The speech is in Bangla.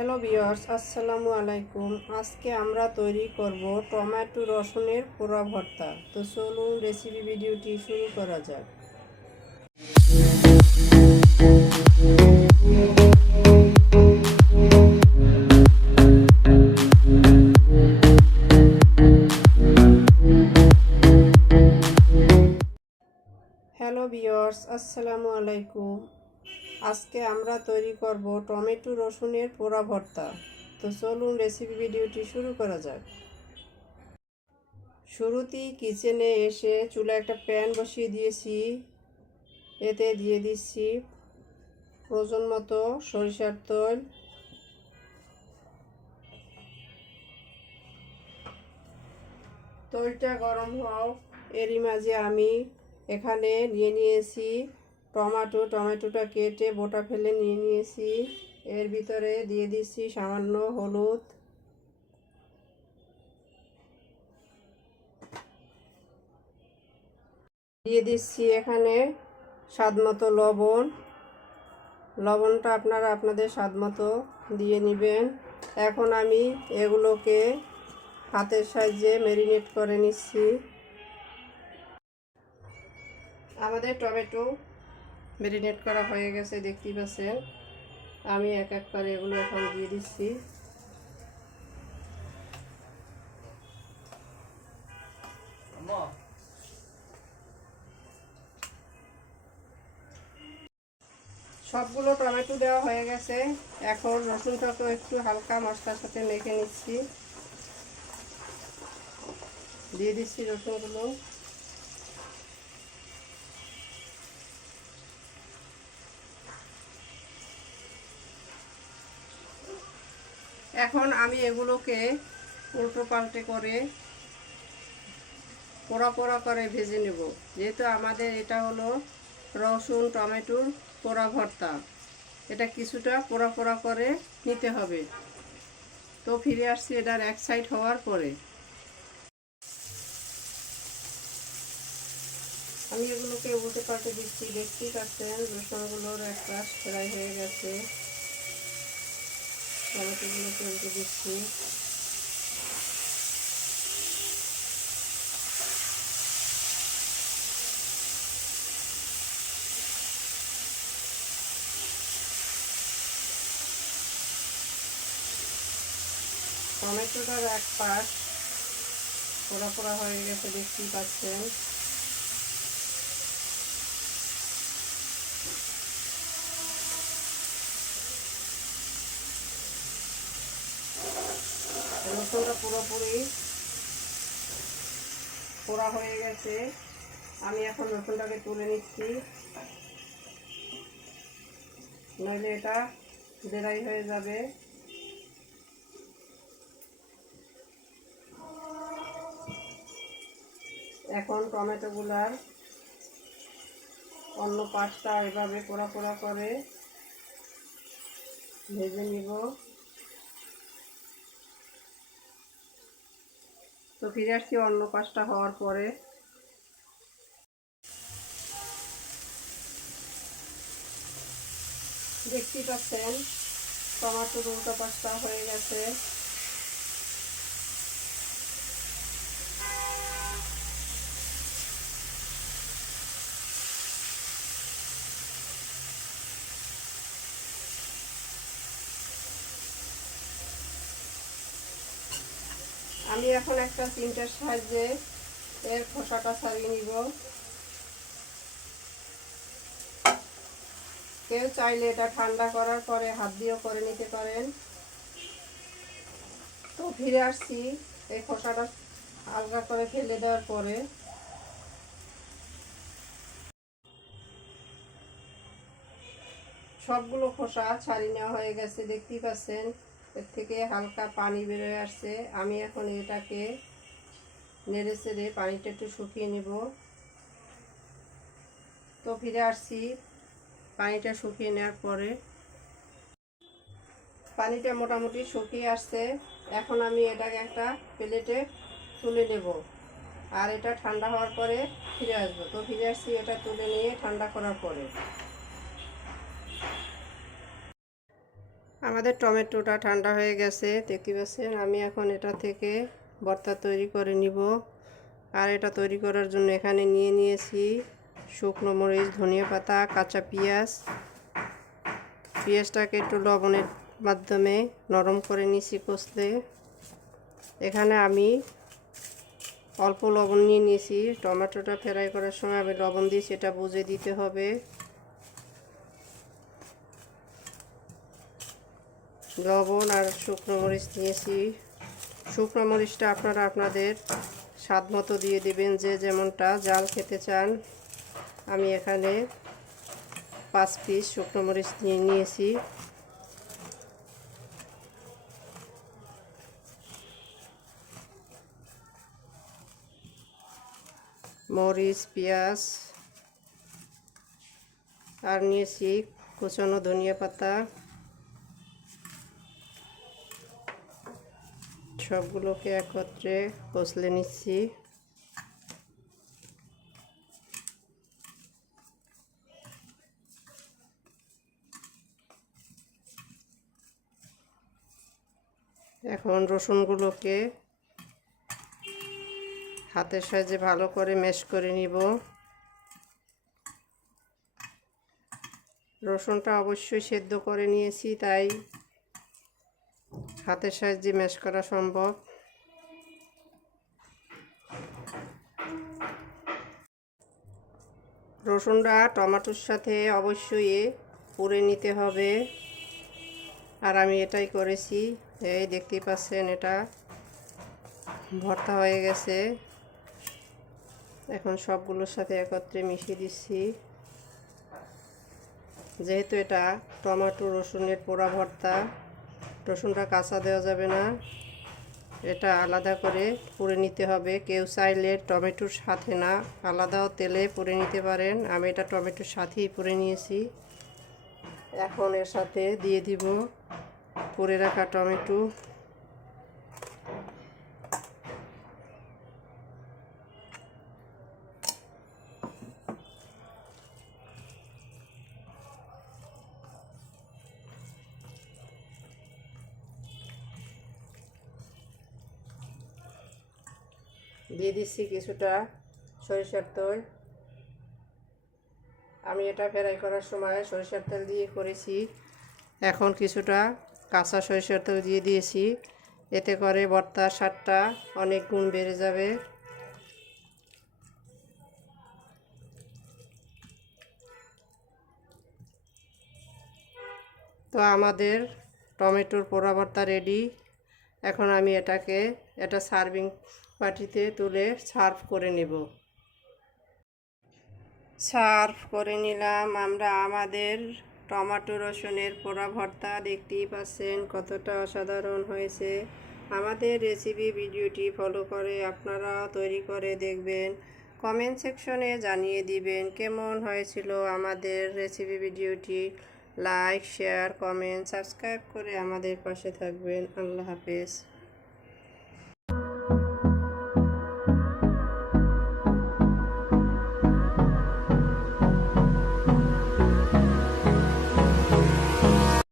হ্যালো বিয়ার্স আসসালামু আলাইকুম। আজকে আমরা তৈরি করব টমেটো রসুনের পোড়া ভর্তা। তো চলুন রেসিপি ভিডিওটি শুরু করা যাক। হ্যালো বিয়ার্স আসসালামু আলাইকুম। আজকে আমরা তৈরি করব টমেটো রসুনের পোড়া ভর্তা। তো চলুন রেসিপি ভিডিওটি শুরু করা যাক। শুরুতেই কিচেনে এসে চুলা একটা প্যান বসিয়ে দিয়েছি। এতে দিয়ে দিচ্ছি প্রয়োজন মতো সরিষার তেল। তেলটা গরম হোক এরই মাঝে আমি এখানে নিয়ে নিয়েছি টমেটো, টমেটোটা কেটে বোটা ফেলে নিয়ে নিয়েছি। এর ভিতরে দিয়ে দিচ্ছি সামান্য হলুদ। দিয়ে দিচ্ছি এখানে স্বাদ মতো লবণ। লবণটা আপনারা আপনাদের স্বাদ মতো দিয়ে নেবেন। এখন আমি এগুলোকে হাতের সাহায্যে ম্যারিনেট করে নিচ্ছি। আমাদের টমেটো ম্যারিনেট করা হয়ে গেছে, দেখতেই পাচ্ছেন। আমি এক এক করে এগুলো এখন দিয়ে দিচ্ছি। সবগুলো টমেটো দেওয়া হয়ে গেছে। এখন রসুনটাকেও একটু হালকা মশলার সাথে মেখে নিচ্ছি। দিয়ে দিচ্ছি রসুনগুলো। এখন আমি এগুলোকে উল্টো পাল্টে করে পোড়া পোড়া করে ভেজে নেব। যেহেতু আমাদের এটা হলো রসুন, টমেটোর পোড়া ভর্তা। এটা কিছুটা পোড়া পোড়া করে নিতে হবে। তো ফিরে আসছি এটার এক সাইড হওয়ার পরে। আমি এগুলোকে উল্টে পাল্টে দিচ্ছি। দেখতেই পাচ্ছেন রসুনগুলোর একটা ফ্রাই হয়ে গেছে। টমেটোগুলোকে উল্টে দিচ্ছি। টমেটোটার এক পাশ পোড়া পোড়া হয়ে গেছে দেখতেই পাচ্ছেন। রসুনটা পুরোপুরি পোড়া হয়ে গেছে। আমি এখন রসুনটাকে তুলে নিচ্ছি। নইলে এটা দেরাই হয়ে যাবে। এখন টমেটোগুলার অন্য পাশটা এভাবে পোড়া পোড়া করে ভেজে নিব। তো ফিরে আসছি অন্য পাশটা হওয়ার পরে। দেখতেই পাচ্ছেন টমাটো দুটো পাশটা হয়ে গেছে। এখন একটা চিমটার সাহায্যে এর খোসাটা ছাড়িয়ে নিব। কেউ চাইলে এটা ঠান্ডা করার পরে হাত দিয়েও করে নিতে পারেন। তো ফিরে আসছি এই খোসাটা আলগা করে ফেলে দেওয়ার পরে। সবগুলো খোসা ছাড়িয়ে নেওয়া হয়ে গেছে, দেখতেই পাচ্ছেন। এর থেকে হালকা পানি বেরোয় আসছে। আমি এখন এটাকে নেড়ে চেড়ে পানিটা একটু শুকিয়ে নেব। তো ফিরে আসছি পানিটা শুকিয়ে নেওয়ার পরে। পানিটা মোটামুটি শুকিয়ে আসছে। এখন আমি এটাকে একটা প্লেটে তুলে নেব। আর এটা ঠান্ডা হওয়ার পরে ফিরে আসব। তো ফিরে আসছি এটা তুলে নিয়ে ঠান্ডা করার পরে। আমাদের টমেটোটা ঠান্ডা হয়ে গেছে, দেখতে পাচ্ছেন? আমি এখন এটা থেকে ভর্তা তৈরি করে নিব। আর এটা তৈরি করার জন্য এখানে নিয়ে নিয়েছি শুকনো মরিচ, ধনিয়া পাতা, কাঁচা পেঁয়াজ। পেঁয়াজটাকে একটু লবণের মাধ্যমে নরম করে নিয়েছি কষতে এখানে আমি অল্প লবণ নিয়ে নিয়েছি। টমেটোটা ফ্রাই করার সময় আমি লবণ দিয়েছি এটা বুঝে দিতে হবে। লবণ আর শুকনো মরিচ নিয়েছি শুকনো মরিচটা আপনারা আপনাদের স্বাদ মতো দিয়ে দিবেন, যে যেমনটা জাল খেতে চান। আমি এখানে পাঁচ পিস শুকনো মরিচ নিয়ে নিয়েছি। মরিচ, পেঁয়াজ, আর নিয়েছি কুচনো ধনিয়া পাতা। সবগুলোকে একত্রে কষলে নিচ্ছি। এখন রসুনগুলোকে হাতের সাহায্যে ভালো করে ম্যাশ করে নিব। রসুনটা অবশ্যই সেদ্ধ করে নিয়েছি, তাই হাতের সাহায্যে ম্যাশ করা সম্ভব। রসুনটা টমেটোর সাথে অবশ্যই পুড়ে নিতে হবে। আর আমি এটাই করেছি। এই দেখতেই পাচ্ছেন এটা ভর্তা হয়ে গেছে। এখন সবগুলোর সাথে একত্রে মিশিয়ে দিচ্ছি। যেহেতু এটা টমেটো রসুনের পোড়া ভর্তা রসুনটা কাঁচা দেওয়া যাবে না। এটা আলাদা করে পুড়ে নিতে হবে। কেউ চাইলে টমেটোর সাথে না আলাদাও তেলে পুড়ে নিতে পারেন। আমি এটা টমেটোর সাথেই পুড়ে নিয়েছি। এখন এর সাথে দিয়ে দিব পুড়ে রাখা টমেটো। দিয়ে দিচ্ছি কিছুটা সরিষার তেল। আমি এটা ফ্রাই করার সময় সরিষার তেল দিয়ে করেছি। এখন কিছুটা কাঁচা সরিষার তেল দিয়ে দিয়েছি। এতে করে ভর্তার স্বাদটা অনেক গুণ বেড়ে যাবে। তো আমাদের টমেটোর পোড়া ভর্তা রেডি এখন আমি এটাকে, এটা সার্ভিং বাটিতে তুলে সার্ভ করে নেব। সার্ভ করে নিলাম। আমরা আমাদের টমেটো রসুনের পোড়া ভর্তা দেখতেই পাচ্ছেন কতটা অসাধারণ হয়েছে। আমাদের রেসিপি ভিডিওটি ফলো করে আপনারাও তৈরি করে দেখবেন। কমেন্ট সেকশনে জানিয়ে দিবেন কেমন হয়েছিল আমাদের রেসিপি ভিডিওটি। লাইক, শেয়ার, কমেন্ট, সাবস্ক্রাইব করে আমাদের পাশে থাকবেন। আল্লাহ হাফেজ।